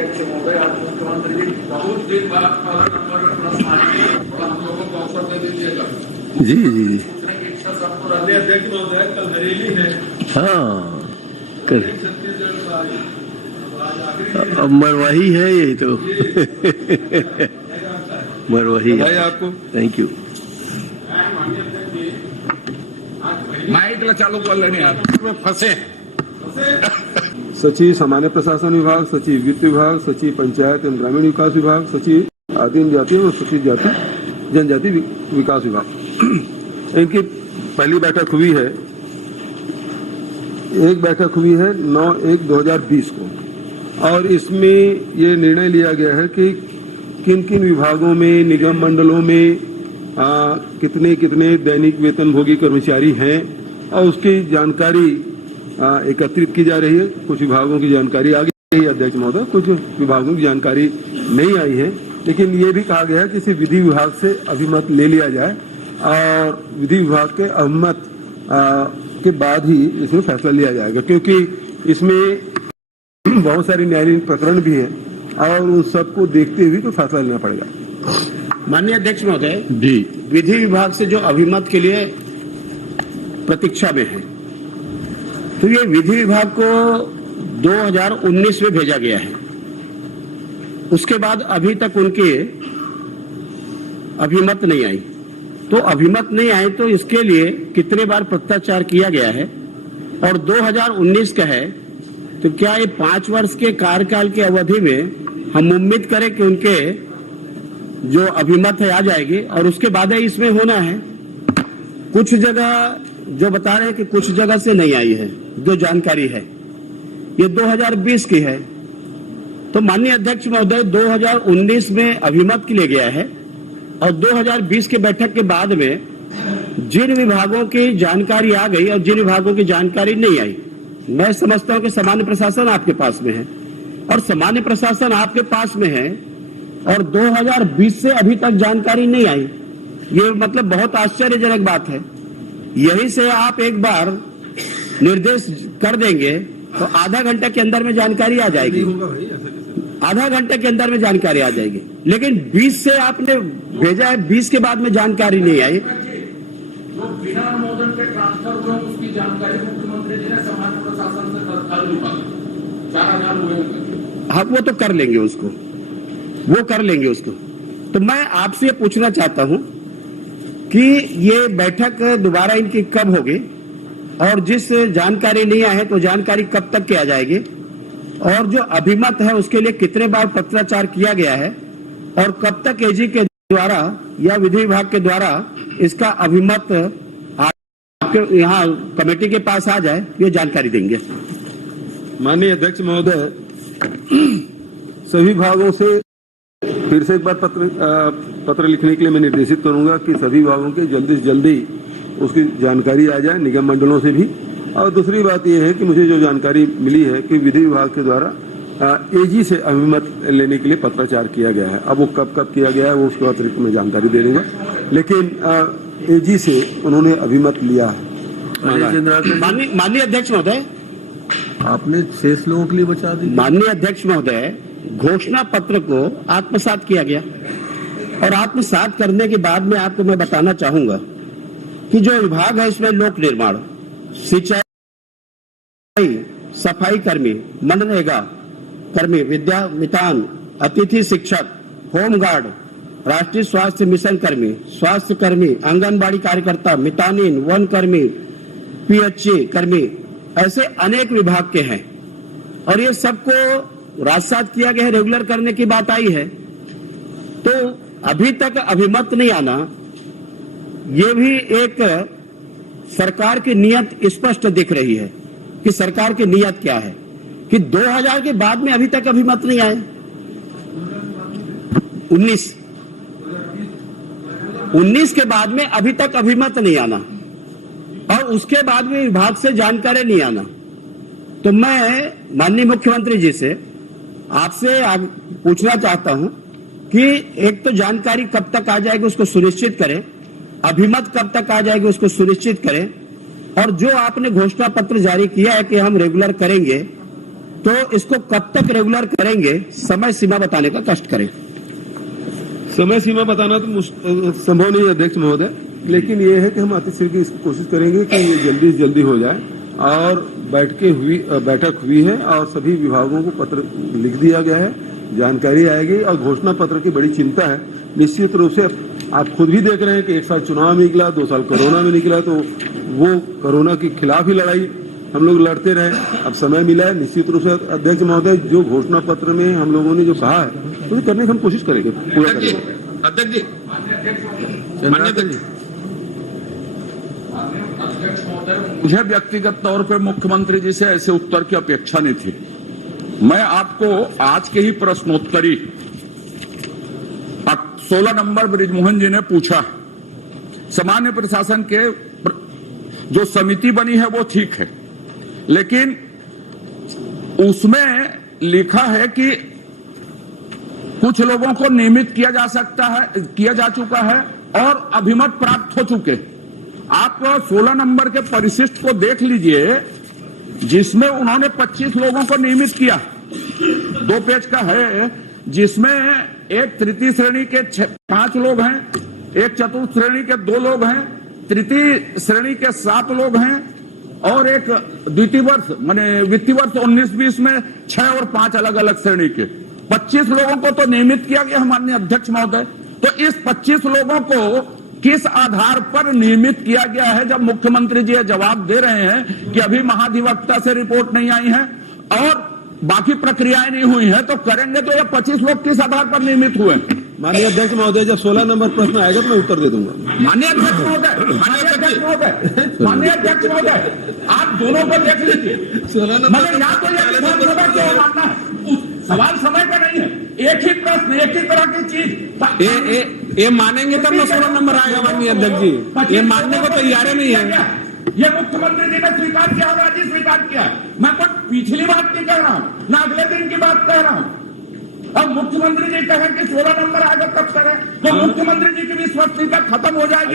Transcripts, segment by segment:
अध्यक्ष महोदय, आप मुख्यमंत्री जी बहुत दिन बाद पहला नंबर में प्रश्न आए और हम लोगों को अवसर दे दीजिएगा। जी जी जी इच्छा सबको रहती है। अध्यक्ष महोदय, कल हरेली है। हाँ छत्तीसगढ़ का मरवाही है ये तो मरवाही भाई आपको थैंक यू। माइक चालू कर लेने आप फंसे। सचिव सामान्य प्रशासन विभाग, सचिव वित्त विभाग, सचिव पंचायत एवं ग्रामीण विकास विभाग, सचिव आदिम जाति और सचिव जाति जनजाति विकास विभाग। इनकी पहली बैठक हुई है। एक बैठक हुई है 9/1/2020 को और इसमें ये निर्णय लिया गया है कि किन किन विभागों में, निगम मंडलों में कितने कितने दैनिक वेतनभोगी कर्मचारी हैं और उसकी जानकारी एकत्रित की जा रही है। कुछ विभागों की जानकारी आ गई है अध्यक्ष महोदय, कुछ विभागों की जानकारी नहीं आई है, लेकिन ये भी कहा गया है कि इसे विधि विभाग से अभिमत ले लिया जाए और विधि विभाग के अभिमत के बाद ही इसमें फैसला लिया जाएगा, क्योंकि इसमें बहुत सारे न्यायालयीन प्रकरण भी है और उन सबको देखते हुए तो फैसला लेना पड़ेगा। माननीय अध्यक्ष महोदय जी, विधि विभाग से जो अभिमत के लिए प्रतीक्षा में है, तो ये विधि विभाग को 2019 में भेजा गया है। उसके बाद अभी तक उनके अभिमत नहीं आई। तो अभिमत नहीं आए तो इसके लिए कितने बार पत्राचार किया गया है और 2019 का है, तो क्या ये 5 वर्ष के कार्यकाल की अवधि में हम उम्मीद करें कि उनके जो अभिमत है आ जाएगी और उसके बाद ही इसमें होना है। कुछ जगह जो बता रहे हैं कि कुछ जगह से नहीं आई है, जो जानकारी है ये 2020 की है। तो माननीय अध्यक्ष महोदय 2019 में अभिमत के लिए गया है और 2020 के बैठक के बाद में जिन विभागों की जानकारी आ गई और जिन विभागों की जानकारी नहीं आई, मैं समझता हूं कि सामान्य प्रशासन आपके पास में है और सामान्य प्रशासन आपके पास में है और 2020 से अभी तक जानकारी नहीं आई। ये मतलब बहुत आश्चर्यजनक बात है। यही से आप एक बार निर्देश कर देंगे तो आधा घंटा के अंदर में जानकारी आ जाएगी, आधा घंटे के अंदर में जानकारी आ जाएगी। लेकिन 20 से आपने भेजा है, 20 के बाद में जानकारी नहीं आई। जो बिना अनुमोदन के ट्रांसफर हुए उसकी जानकारी मुख्यमंत्री जी ने सामान्य प्रशासन से तत्काल निकाली। 4000 हुए। हाँ, वो तो कर लेंगे उसको, वो कर लेंगे उसको। तो मैं आपसे ये पूछना चाहता हूं कि ये बैठक दोबारा इनकी कब होगी और जिस जानकारी नहीं आई है तो जानकारी कब तक की आ जाएगी और जो अभिमत है उसके लिए कितने बार पत्राचार किया गया है और कब तक एजी के द्वारा या विधि विभाग के द्वारा इसका अभिमत आपके यहाँ कमेटी के पास आ जाए, ये जानकारी देंगे। माननीय अध्यक्ष महोदय, सभी विभागों से फिर से एक बार पत्र लिखने के लिए मैं निर्देशित करूंगा कि सभी विभागों के जल्दी से जल्दी उसकी जानकारी आ जाए, निगम मंडलों से भी। और दूसरी बात यह है कि मुझे जो जानकारी मिली है कि विधि विभाग के द्वारा एजी से अभिमत लेने के लिए पत्राचार किया गया है। अब वो कब कब किया गया है वो उसके अतिरिक्त मैं जानकारी दे दूंगा, लेकिन एजी से उन्होंने अभिमत लिया है। माननीय अध्यक्ष महोदय, आपने 6 लोगों के लिए बचा दी। माननीय अध्यक्ष महोदय, घोषणा पत्र को आत्मसात किया गया और आत्मसात करने के बाद में आपको मैं बताना चाहूंगा कि जो विभाग है इसमें लोक निर्माण, सिंचाई, सफाई कर्मी, मनरेगा कर्मी, विद्या मितान, अतिथि शिक्षक, होमगार्ड, राष्ट्रीय स्वास्थ्य मिशन कर्मी, स्वास्थ्य कर्मी, आंगनबाड़ी कार्यकर्ता, मितानिन, वन कर्मी, पीएचए कर्मी, ऐसे अनेक विभाग के हैं और ये सबको राजसात किया गया है, रेगुलर करने की बात आई है। तो अभी तक अभिमत नहीं आना, ये भी एक सरकार की नीयत स्पष्ट दिख रही है कि सरकार की नीयत क्या है कि 2000 के बाद में अभी तक अभिमत नहीं आए। 19 के बाद में अभी तक अभिमत नहीं आना और उसके बाद में विभाग से जानकारी नहीं आना। तो मैं माननीय मुख्यमंत्री जी से आपसे पूछना चाहता हूं कि एक तो जानकारी कब तक आ जाएगी उसको सुनिश्चित करें, अभिमत कब तक आ जाएगी उसको सुनिश्चित करें और जो आपने घोषणा पत्र जारी किया है कि हम रेगुलर करेंगे तो इसको कब तक रेगुलर करेंगे, समय सीमा बताने का कष्ट करें। समय सीमा बताना तो संभव नहीं है अध्यक्ष महोदय, लेकिन ये है कि हम अतिशीघ्र की कोशिश करेंगे कि ये जल्दी से जल्दी हो जाए। और बैठक हुई है और सभी विभागों को पत्र लिख दिया गया है, जानकारी आएगी और घोषणा पत्र की बड़ी चिंता है। निश्चित रूप से आप खुद भी देख रहे हैं कि 1 साल चुनाव में निकला, 2 साल कोरोना में निकला, तो वो कोरोना के खिलाफ ही लड़ाई हम लोग लड़ते रहे। अब समय मिला है, निश्चित रूप से अध्यक्ष महोदय जो घोषणा पत्र में हम लोगों ने जो कहा है तो करने की हम कोशिश करेंगे, पूरा करेंगे। अध्यक्ष जी, माननीय अध्यक्ष, अध्यक्ष महोदय, मुझे व्यक्तिगत तौर पे मुख्यमंत्री जी से ऐसे उत्तर की अपेक्षा नहीं थी। मैं आपको आज के ही प्रश्नोत्तरी 16 नंबर ब्रिजमोहन जी ने पूछा, सामान्य प्रशासन के जो समिति बनी है वो ठीक है, लेकिन उसमें लिखा है कि कुछ लोगों को नियमित किया जा सकता है, किया जा चुका है और अभिमत प्राप्त हो चुके। आप 16 नंबर के परिशिष्ट को देख लीजिए, जिसमें उन्होंने 25 लोगों को नियमित किया। 2 पेज का है, जिसमें एक तृतीय श्रेणी के 5 लोग हैं, एक चतुर्थ श्रेणी के 2 लोग हैं, तृतीय श्रेणी के 7 लोग हैं और एक द्वितीय वर्ष माने वित्तीय वर्ष 19-20 में 6 और 5 अलग अलग श्रेणी के 25 लोगों को तो नियमित किया गया माननीय अध्यक्ष महोदय। तो इस 25 लोगों को किस आधार पर नियमित किया गया है? जब मुख्यमंत्री जी जवाब दे रहे हैं कि अभी महाधिवक्ता से रिपोर्ट नहीं आई है और बाकी प्रक्रियाएं नहीं हुई है, तो करेंगे तो ये 25 लोग किस आधार पर नियमित हुए? माननीय अध्यक्ष महोदय, जब 16 नंबर प्रश्न आएगा तो मैं उत्तर दे दूंगा। माननीय अध्यक्ष महोदय, माननीय अध्यक्ष महोदय, माननीय अध्यक्ष महोदय, आप दोनों को देख लीजिए। मगर या तो ये विधानसभा को मानना है, सवाल समय का नहीं है, एक ही प्रश्न, एक ही तरह की चीज। ये मानेंगे तब ना 16 नंबर आएगा माननीय अध्यक्ष जी, ये मानने को तैयार नहीं है। ये मुख्यमंत्री जी ने स्वीकार किया और आज ही स्वीकार किया। मैं कुछ पिछली बात नहीं कह रहा हूं, ना अगले दिन की बात कह रहा हूं। अब मुख्यमंत्री जी कहें कि 16 नंबर आएगा तब करें, तो मुख्यमंत्री जी की विश्वसनीयता खत्म हो जाएगी।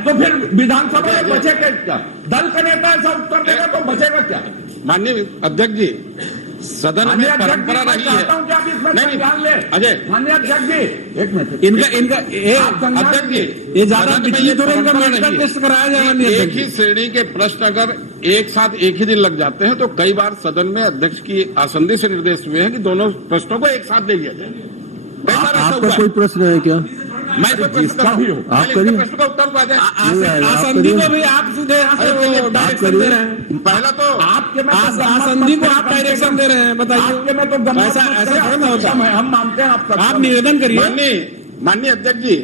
तो फिर विधानसभा में बचेगा क्या? दल का नेता ऐसा उत्तर देगा तो बचेगा क्या? माननीय अध्यक्ष जी, सदन में परंपरा रही है। अजय, माननीय अध्यक्ष जी, एक मिनट, इनका अध्यक्ष जी, ये ज्यादा बिजली तो इनका मेडिकल टेस्ट कराया जाए माननीय एक ही श्रेणी के प्रश्न अगर एक साथ एक ही दिन लग जाते हैं तो कई बार सदन में अध्यक्ष की आसंदी से निर्देश हुए हैं कि दोनों प्रश्नों को एक साथ ले लिया जाए। आपका कोई प्रश्न है क्या? मैं कोई प्रश्न का भी हूँ, आप करिए। प्रश्न का उत्तर आ जाए। आसंदी को भी आप सीधे डायरेक्शन दे रहे हैं। पहला तो आपके में आसंदी को आप डायरेक्शन दे रहे हैं, बताइए। आपके में तो ऐसा थोड़ा ना होता है। हम मानते हैं आपका। आप निवेदन करिए। माननीय अध्यक्ष जी,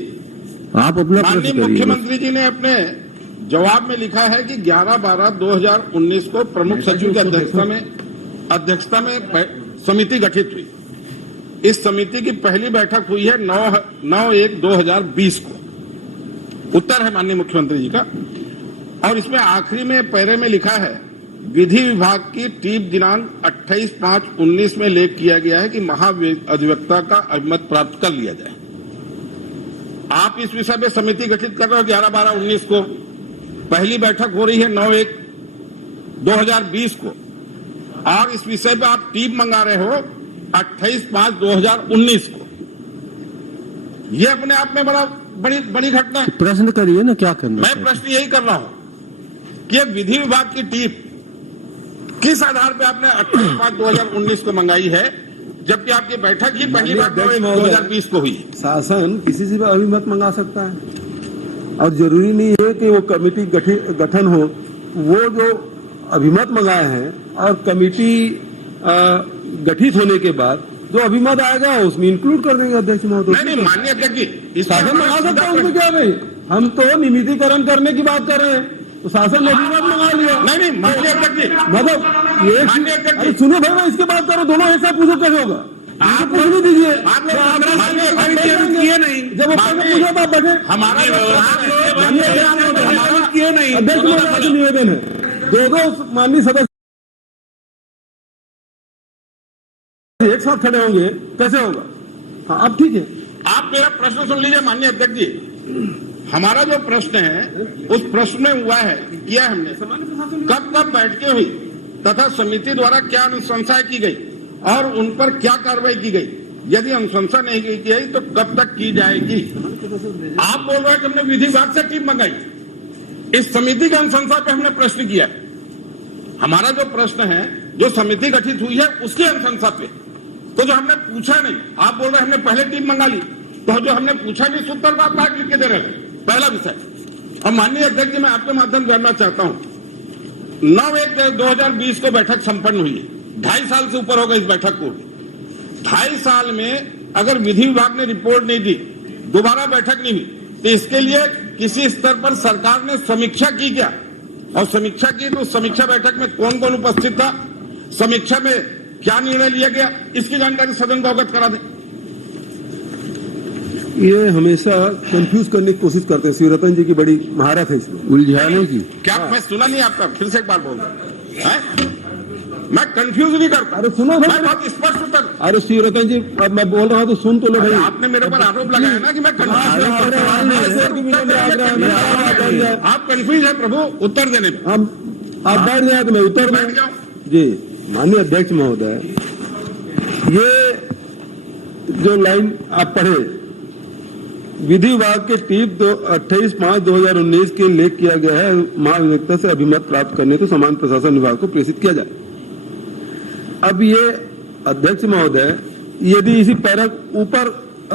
आप अपना माननीय प्रश्न करिए। मुख्यमंत्री जी ने अपने जवाब में लिखा है कि 11/12/2019 को प्रमुख सचिव की अध्यक्षता में समिति गठित हुई। इस समिति की पहली बैठक हुई है 9/1/2020 को। उत्तर है माननीय मुख्यमंत्री जी का। और इसमें आखिरी में पैरे में लिखा है, विधि विभाग की टीम दिनांक 28/5/19 में लेख किया गया है कि महाधिवक्ता का अभिमत प्राप्त कर लिया जाए। आप इस विषय में समिति गठित कर रहे हो 11/12/19 को, पहली बैठक हो रही है 9/1/2020 को, और इस विषय पे आप टीम मंगा रहे हो 28/5/2019 को। यह अपने आप में बड़ी घटना है। प्रश्न करिए ना, क्या करना मैं प्रश्न यही कर रहा हूं कि विधि विभाग की टीम किस आधार पे आपने 28/5/2019 को मंगाई है, जबकि आपकी बैठक ही पहली बार 9/1/2020 को हुई। शासन किसी से भी अभिमत मंगा सकता है और जरूरी नहीं है कि वो कमेटी गठन हो। वो जो अभिमत मंगाए हैं और कमेटी गठित होने के बाद जो अभिमत आएगा उसमें इंक्लूड कर देंगे अध्यक्ष महोदय। नहीं, माननीय अध्यक्ष जी, शासन मंगा सकता है, उसमें क्या भाई? हम तो नियमितीकरण करने की बात कर रहे हैं, तो शासन ने अभिमत मंगा लिया। नहीं, माननीय अध्यक्ष जी, मतलब ये माननीय अध्यक्ष जी, सुनो भाई, मैं इसके बात करो, दोनों एक साथ पूछो कैसे होगा? आप पूछने दीजिए। आप लोग किए नहीं, जब वो पहले पूछा था बैठे हमारा किए नहीं। अध्यक्ष महोदय का निवेदन है, दो माननीय सदस्य एक साथ खड़े होंगे, कैसे होगा? हाँ, अब ठीक है। आप मेरा प्रश्न सुन लीजिए माननीय अध्यक्ष जी। हमारा जो प्रश्न है उस प्रश्न में हुआ है, किया हमने, कब बैठकें हुई, तथा समिति द्वारा क्या अनुशंसाएं की गई और उन पर क्या कार्रवाई की गई। यदि अनुशंसा नहीं की गई तो कब तक की जाएगी। आप बोल रहे हैं कि हमने विधि विभाग से टीम मंगाई। इस समिति की अनुशंसा पे हमने प्रश्न किया। हमारा जो प्रश्न है, जो समिति गठित हुई है उसकी अनुशंसा पे, तो जो हमने पूछा नहीं, आप बोल रहे हैं हमने पहले टीम मंगा ली, तो जो हमने पूछा नहीं उत्तर को आप लिख के दे रहे हैं। पहला विषय। और माननीय अध्यक्ष जी, मैं आपके माध्यम से जानना चाहता हूं, 9/1/2020 को बैठक संपन्न हुई है। 2.5 साल से ऊपर होगा इस बैठक को। 2.5 साल में अगर विधि विभाग ने रिपोर्ट नहीं दी, दोबारा बैठक नहीं हुई, तो इसके लिए किसी स्तर पर सरकार ने समीक्षा की क्या? और समीक्षा की तो समीक्षा बैठक में कौन कौन उपस्थित था, समीक्षा में क्या निर्णय लिया गया, इसकी जानकारी सदन को अवगत करा दें। ये हमेशा कंफ्यूज करने की कोशिश करते हैं। श्री रतन जी की बड़ी महारत है इसमें उलझाने की। क्या मैं सुना नहीं आपका? फिर से एक बार बोल मैं कंफ्यूज नहीं करता। अरे सुनो भाई, मैं बहुत स्पष्ट उत्तर। अरे श्री रतन जी, अब मैं बोल रहा हूँ तो सुन तो लो भाई। आपने मेरे ऊपर आरोप लगाया ना कि मैं कंफ्यूज। आप कंफ्यूज है प्रभु उत्तर देने में। हम आप बैठ जाए तो मैं उत्तर बैठ दूं। जाओ। जी माननीय अध्यक्ष महोदय, ये जो लाइन आप पढ़े, विधि विभाग के टीप 28/5/2019 के लेख किया गया है, महाधिवक्ता से अभिमत प्राप्त करने को समान प्रशासन विभाग को प्रेषित किया जाए। अब ये अध्यक्ष महोदय, यदि इसी पैरक ऊपर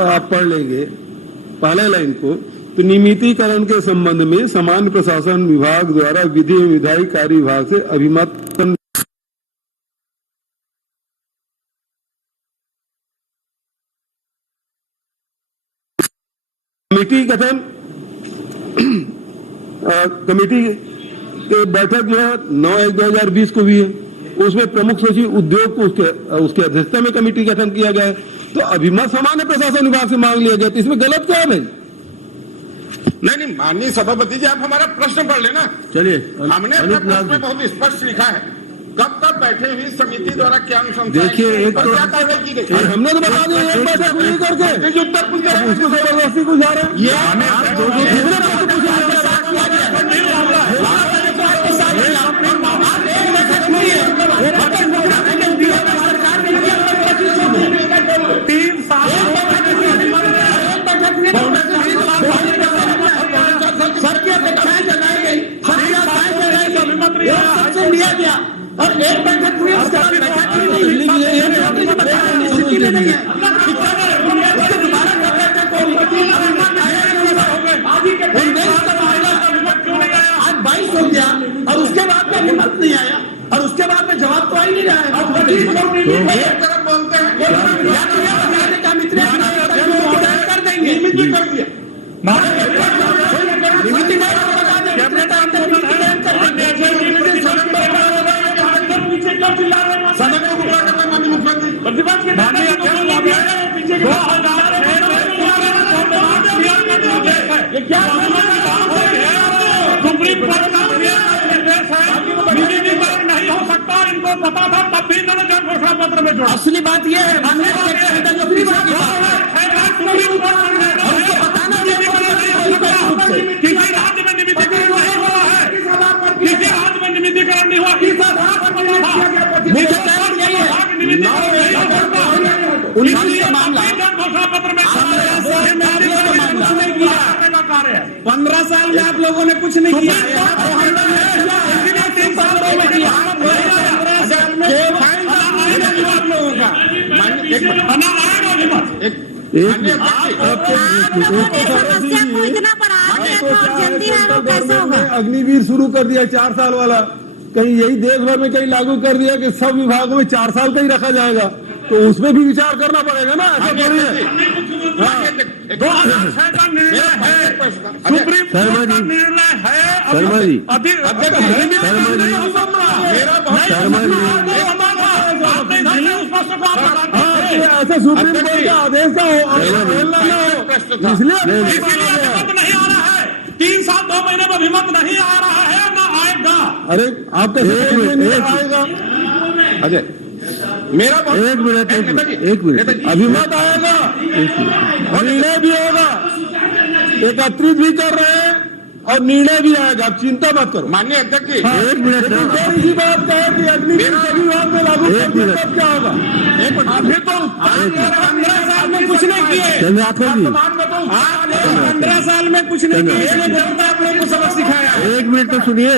आप पढ़ लेंगे पहले लाइन को, तो नियमितीकरण के संबंध में सामान्य प्रशासन विभाग द्वारा विधि एवं विधायी कार्य विभाग से अभिमत कमेटी गठन कमेटी के बैठक जो है 9/1/2020 को भी है। उसमें प्रमुख सचिव उद्योग को उसके अध्यक्षता में कमेटी गठन किया गया है। तो अभिमत सामान्य प्रशासन विभाग से मांग लिया गया, तो इसमें गलत क्या है भाई? नहीं, माननीय सभापति जी, आप हमारा प्रश्न पढ़ लेना। चलिए, हमने अपने प्रश्न में बहुत स्पष्ट लिखा है, कब तक बैठे हुई समिति द्वारा क्या अनुशंसा, देखिए, एक तो क्या कार्रवाई की गई। हमने तो बता दिया एक बैठक नहीं करके उत्तर पूछ रहे हैं, उसको जबरदस्ती को जा रहे हैं। लिया गया और एक बैठक हुई, उसके बाद बैठक नहीं है। आज 22 हो गया और उसके बाद में हिम्मत नहीं आया और उसके बाद में जवाब तो आ ही नहीं रहा है। बोलते हैं कर देंगे सदन को गुमराह करना माननीय मुख्यमंत्री। सुप्रीम कोर्ट का निर्देश है, निजीकरण नहीं हो सकता। इनको पता था, तब भी इन्होंने जन घोषणा पत्र में जोड़ा। असली बात यह है, किसी राज्य में निजीकरण नहीं हुआ है, किसी राज्य में निजीकरण नहीं हुआ। घोषणा पत्र में 15 साल में आप लोगों ने कुछ नहीं किया। 3 साल में किया। अग्निवीर शुरू कर दिया 4 साल वाला, कहीं यही देश भर में कहीं लागू कर दिया कि सब विभागों में 4 साल का ही रखा जाएगा, तो उसमें भी विचार करना पड़ेगा ना। ऐसा थोड़ी है। 2006 का निर्णय है, सुप्रीम कोर्ट का निर्णय है। शर्मा जी, ऐसे सुप्रीम कोर्ट का आदेश का इसलिए नहीं आ रहा है। 3 साल 2 महीने में अभिमत नहीं आ रहा है, ना आएगा। अरे आपका आएगा। अजय, मेरा एक मिनट अभिमत आएगा, निर्णय भी होगा, एकत्रित भी कर रहे हैं और निर्णय भी आएगा, आप चिंता मत करो। माननीय अध्यक्ष जी, एक मिनट लेकिन जो इसी बात का है कि अग्नि सभी विभाग में लागू एक कर दिया, मिनट। तब क्या होगा? अभी तो 15 साल में कुछ नहीं किए, चंद्राकर जी, वर्तमान में तो 15 साल में कुछ नहीं किए, इसलिए जनता आप लोगों को सबक सिखाया। एक मिनट तो सुनिए।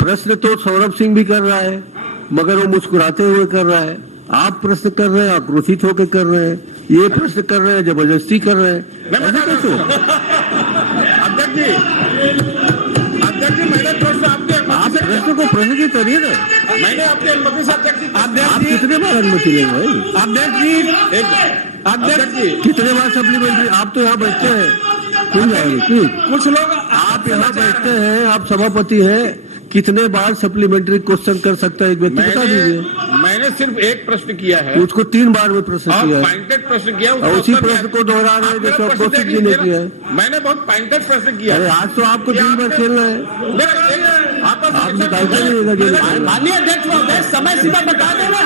प्रश्न तो सौरभ सिंह भी कर रहा है, मगर वो मुस्कुराते हुए कर रहा है। आप प्रश्न कर रहे हैं, आक्रोशित होकर कर रहे हैं, ये प्रश्न कर रहे हैं, जबरदस्ती कर रहे हैं। ऐसा कैसे हो? अध्यक्ष जी, मैंने प्रश्न आपके आप प्रश्न को प्रश्न की करिए ना। मैंने आपके अनुमति से अध्यक्ष जी, आप कितने बार अनुमति लेंगे भाई? अध्यक्ष जी, अध्यक्ष जी, कितने बार सप्लीमेंट्री? आप तो यहाँ बैठते हैं, क्यों जाएंगे? क्यों? कुछ लोग आप यहाँ बैठते हैं, आप सभापति हैं, कितने बार सप्लीमेंट्री क्वेश्चन कर सकता है एक व्यक्ति? बता दीजिए। मैंने सिर्फ एक प्रश्न किया है उसको 3 बार में प्रश्न और किया है, पॉइंटेड प्रश्न किया, और उसी प्रश्न को दोहरा रहे हैं जैसे कौशिक जी ने किया है। मैंने बहुत पॉइंटेड प्रश्न किया अरे है। आज तो आपको दिन भर खेलना है, आप निकालते नहीं रहेगा। माननीय अध्यक्ष महोदय, समय सीमा बता देना।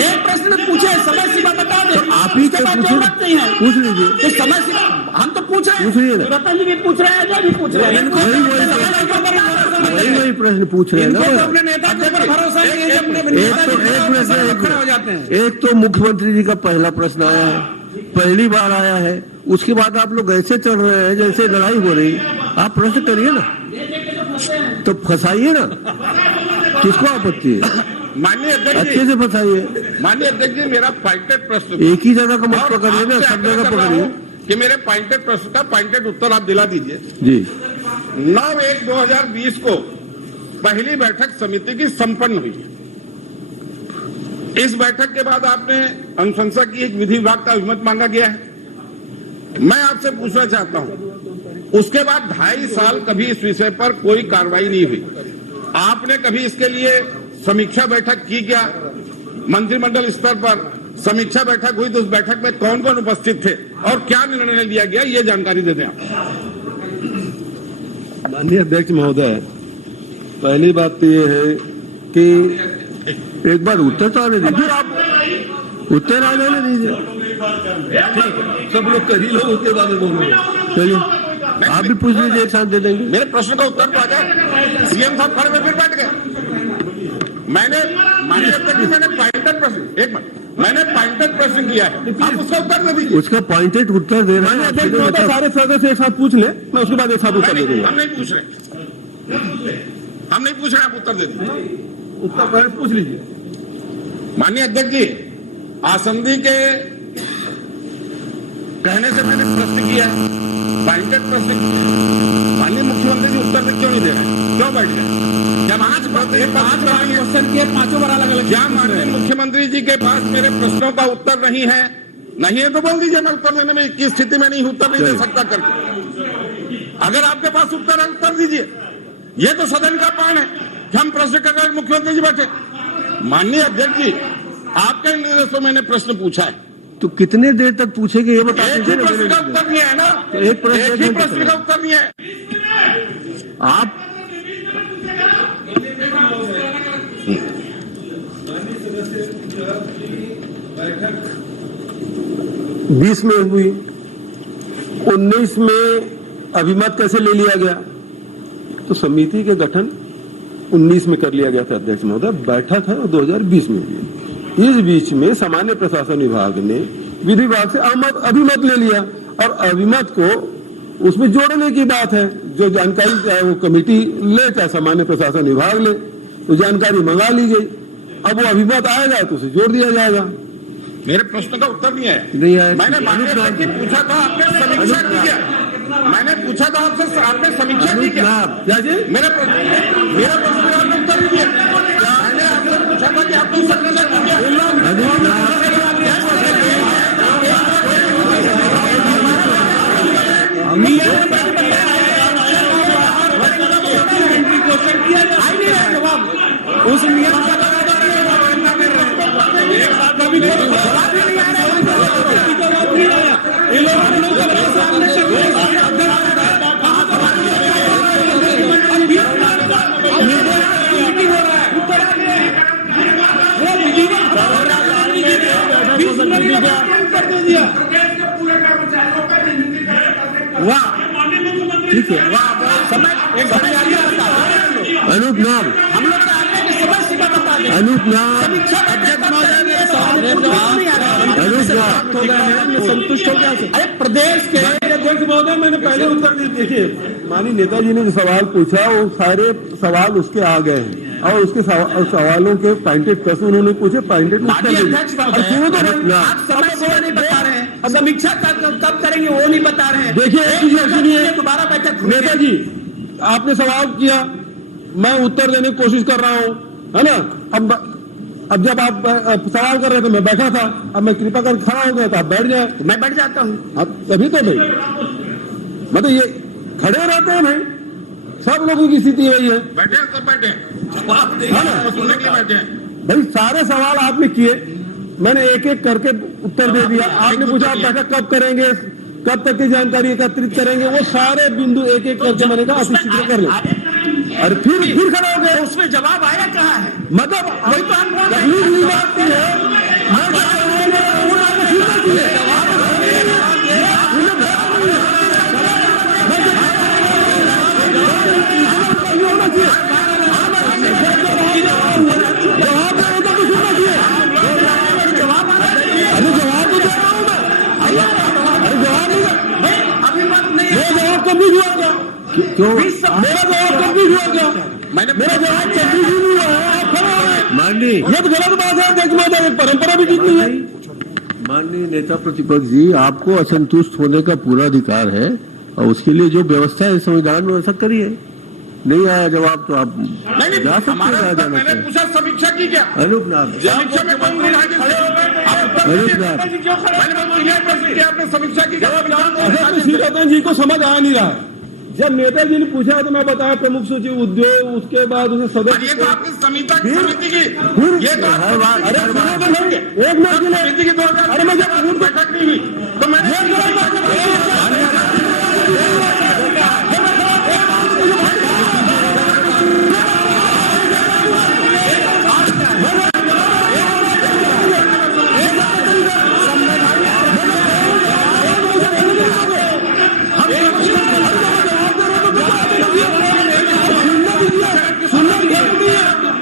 एक प्रश्न पूछे, समय सीमा बता दे। आप ही उसके बाद जरूरत नहीं है, पूछ लीजिए। तो समय सीमा हम तो पूछ रहे पूछिए ना। हैं, रतन जी भी पूछ रहे हैं, अजय भी पूछ रहे हैं। वही प्रश्न पूछ रहे हैं ना। अपने नेता के ऊपर भरोसा नहीं है, अपने एक तो मुख्यमंत्री जी का पहला प्रश्न आया है, पहली बार आया है। उसके बाद आप लोग ऐसे चल रहे हैं जैसे लड़ाई हो रही। आप प्रश्न करिए ना, तो फंसाइए ना, किसको आपत्ति है? माननीय अध्यक्ष अच्छे जी, से फंसाइए। माननीय अध्यक्ष जी, मेरा पॉइंटेड प्रश्न एक ही जगह का मत और पकड़िए ना, आपसे सब आग्रह जगह कर रहा पकड़िए। हूं कि मेरे पॉइंटेड प्रश्न का पॉइंटेड उत्तर आप दिला दीजिए। जी, 9/1/2020 को पहली बैठक समिति की संपन्न हुई है। इस बैठक के बाद आपने अनुशंसा की, एक विधि विभाग का अभिमत मांगा गया है। मैं आपसे पूछना चाहता हूं, उसके बाद 2.5 साल कभी इस विषय पर कोई कार्रवाई नहीं हुई। आपने कभी इसके लिए समीक्षा बैठक की क्या? मंत्रिमंडल स्तर पर समीक्षा बैठक हुई तो उस बैठक में कौन कौन उपस्थित थे और क्या निर्णय लिया गया, ये जानकारी दे दें आप। माननीय अध्यक्ष महोदय, पहली बात तो ये है कि एक बार उत्तर तो आने दीजिए, उत्तर आने दीजिए। सब लोग कर ही लो, उसके बाद बोलो। चलिए, आप भी पूछ लीजिए, एक साथ दे देंगे। मेरे प्रश्न का उत्तर तो आ जाए। सीएम साहब खड़े में फिर बैठ गए। मैंने माननीय अध्यक्ष जी, मैंने पॉइंटेड प्रश्न, एक मिनट, मैंने पॉइंटेड प्रश्न किया है, आप उसका उत्तर दे दीजिए। उसका पॉइंटेड उत्तर दे रहे हैं। अध्यक्ष महोदय, सारे सदस्य एक साथ पूछ ले, मैं उसके बाद एक साथ उत्तर दे दूंगा। हम नहीं पूछ रहे, हम नहीं पूछ रहे, आप उत्तर दे दीजिए। उत्तर पहले पूछ लीजिए। माननीय अध्यक्ष जी, आसंदी के कहने से मैंने प्रश्न किया है, पॉइंटेड प्रश्न। माननीय मुख्यमंत्री जी उत्तर में क्यों नहीं दे रहे? क्यों बैठ गए? जब 5 क्वेश्चन किए, 5 बार अलग अलग। क्या माननीय मुख्यमंत्री जी के पास मेरे प्रश्नों का उत्तर नहीं है? नहीं है तो बोल दीजिए, मैं उत्तर देने में किस स्थिति में नहीं, उत्तर नहीं दे सकता करके। अगर आपके पास उत्तर है, उत्तर दीजिए। ये तो सदन का पान है कि हम प्रश्न कर रहे हैं, मुख्यमंत्री जी बैठे। माननीय अध्यक्ष जी, आपके निर्देशों मैंने प्रश्न पूछा है, तो कितने देर तक पूछेंगे ये बता एक दीजिए ही ना। प्रश्न का उत्तर नहीं है ना, तो एक प्रश्न एक ही प्रश्न का उत्तर नहीं है। आप 20 में हुई, 19 में अभिमत कैसे ले लिया गया? तो समिति के गठन 19 में कर लिया गया था अध्यक्ष महोदय, बैठक है 2020 में हुई। इस बीच में सामान्य प्रशासन विभाग ने विधि विभाग से अभिमत ले लिया, और अभिमत को उसमें जोड़ने की बात है। जो जानकारी चाहे वो कमेटी ले, चाहे सामान्य प्रशासन विभाग ले, तो जानकारी मंगा ली गई। अब वो अभिमत आएगा तो उसे जोड़ दिया जाएगा। मेरे प्रश्न का उत्तर नहीं आया। नहीं आया। मैंने माननीय अध्यक्ष जी पूछा था, आपने समीक्षा की क्या? मैंने पूछा था आपसे, आपने समीक्षा की क्या? क्या जी? मेरा प्रश्न का आपने उत्तर नहीं दिया। मैंने आपसे पूछा था कि आपने समीक्षा की क्या? उस नियम का कभी जवाब ही नहीं आ रहा। ये लोग हम लोग का सामने वाह, ठीक है, वाह। अनूप नाम, हम लोग तो आपने की समझ सीखा बता दें। अनूप नाम, संतुष्ट हो गया। अरे प्रदेश के अध्यक्ष महोदय, मैंने पहले उत्तर दिए। देखिए, माननीय नेताजी ने जो सवाल पूछा वो सारे सवाल उसके आ गए हैं और उसके सवालों के पॉइंटेड प्रश्न उन्होंने पूछे, पॉइंटेड अध्यक्ष महोदय, आप समय सीमा नहीं बता रहे हैं, समीक्षा कब करेंगे वो नहीं बता रहे हैं। देखिए, दोबारा बैठक नेताजी आपने सवाल किया, मैं उत्तर देने की कोशिश कर रहा हूँ, है ना। अब जब आप सवाल कर रहे थे मैं बैठा था, अब मैं कृपा कर खड़ा हो गया तो आप बैठ जाए। मैं बैठ जाता हूँ। अब तभी तो भाई, मतलब ये खड़े रहते हैं भाई, सब लोगों की स्थिति वही है। बैठे हैं, सब बैठे हैं, जवाब दें, है ना? सुनने के लिए बैठे हैं। भाई सारे सवाल आपने किए, मैंने एक एक करके उत्तर दे दिया। आपने पूछा आप बैठक कब करेंगे, कब तक की जानकारी एकत्रित करेंगे, वो सारे बिंदु एक एक करके मैंने कहा अतिशीघ्र कर ले। अरे फिर खड़े हो गए, उसमें जवाब आया कहाँ है? मतलब वही तो हम बोल रहे तकलीफ हैं। ये बात की है, क्यों? मेरा जवाब कंप्लीट हुआ क्या? मेरा जवाब कंप्लीट ही नहीं हुआ है, आप खड़े हो गए। माननीय ये तो गलत बात है अध्यक्ष महोदय, एक परंपरा भी ठीक नहीं है। माननीय नेता प्रतिपक्ष जी, आपको असंतुष्ट होने का पूरा अधिकार है और उसके लिए जो व्यवस्था है संविधान में वैसा करिए। नहीं आया जवाब तो आप जा सकते हमारा हैं, उत्तर जाना मैंने चाहिए। पूछा समीक्षा की क्या? अनूप नाम, समीक्षा में कौन नहीं हाजिर थे? आप उत्तर अनूप दीजिए। नाम, मैंने बहुत क्लियर प्रश्न किया, आपने समीक्षा की क्या? अध्यक्ष श्री रतन जी को समझ आ नहीं रहा है। जब नेताजी ने पूछा तो मैं बताया प्रमुख सचिव उद्योग, उसके बाद उसे और ये सदस्य। तो आपकी समिति की, ये तो हर बार अरे सुनो तो सही, एक मिनट के लिए। समिति की 2000 अरे मैं जब बैठक नहीं हुई तो मैंने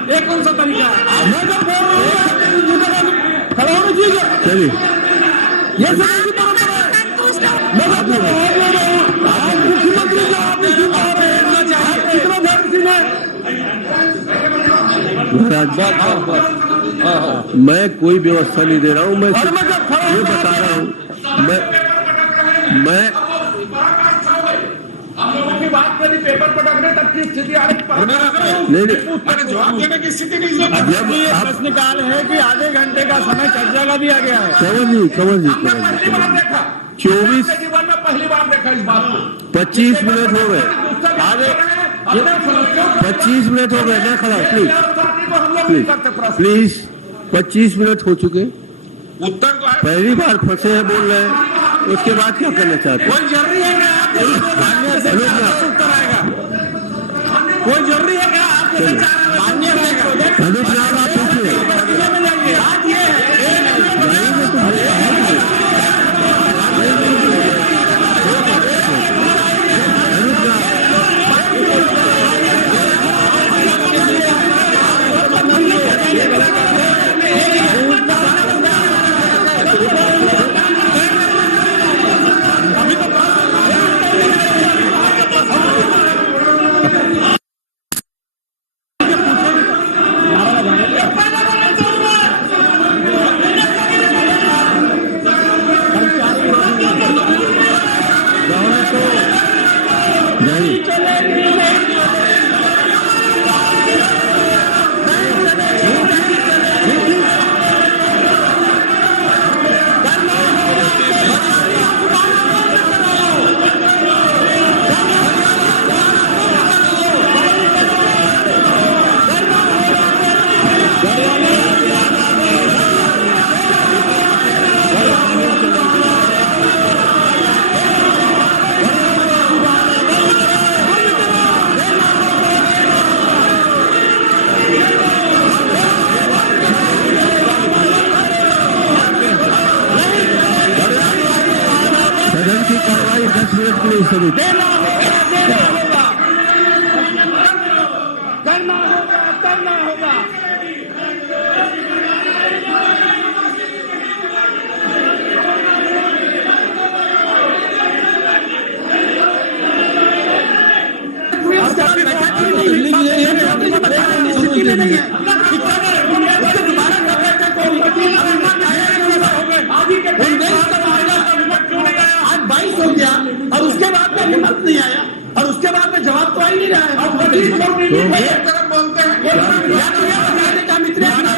एक कौन सा तरीका है? मैं जब बोल रहा हूँ खड़ा होना चाहिए। चलिए ये सभी की परंपरा है। मैं जब बोल रहा हूँ, आप मुख्यमंत्री जो आपने क्यों कहा रहे हैं, आप कितना धैर्यशील है? मैं कोई व्यवस्था नहीं दे रहा हूँ, मैं और मैं जब खड़ा ये हूँ बता रहा हूँ, मैं हम लोगों की बात करी पेपर पटकने तक की स्थिति आ रही। नहीं मैंने जवाब देने की स्थिति नहीं है। जब आप प्रश्नकाल है कि आधे घंटे का समय चर्चा का दिया गया है। कंवर जी हमने पहली बार देखा 24 अपने जीवन में पहली बार देखा इस बात को। 25 मिनट हो गए, आगे 25 मिनट हो गए, मैं खड़ा हूं, प्लीज हम लोग नहीं करते प्रश्न। प्लीज 25 मिनट हो चुके, उत्तर तो है। पहली बार फंसे हैं बोल रहे हैं, उसके बाद क्या करना चाहते हैं? कोई जरूरी है क्या आप उत्तर आएगा? कोई जरूरी है क्या आप मान्य रहेगा? अनूप नाम आप पूछिए। बात ये सदन की कार्रवाई 10 मिनट के लिए स्थगित। 25 लोग नियमित हुए।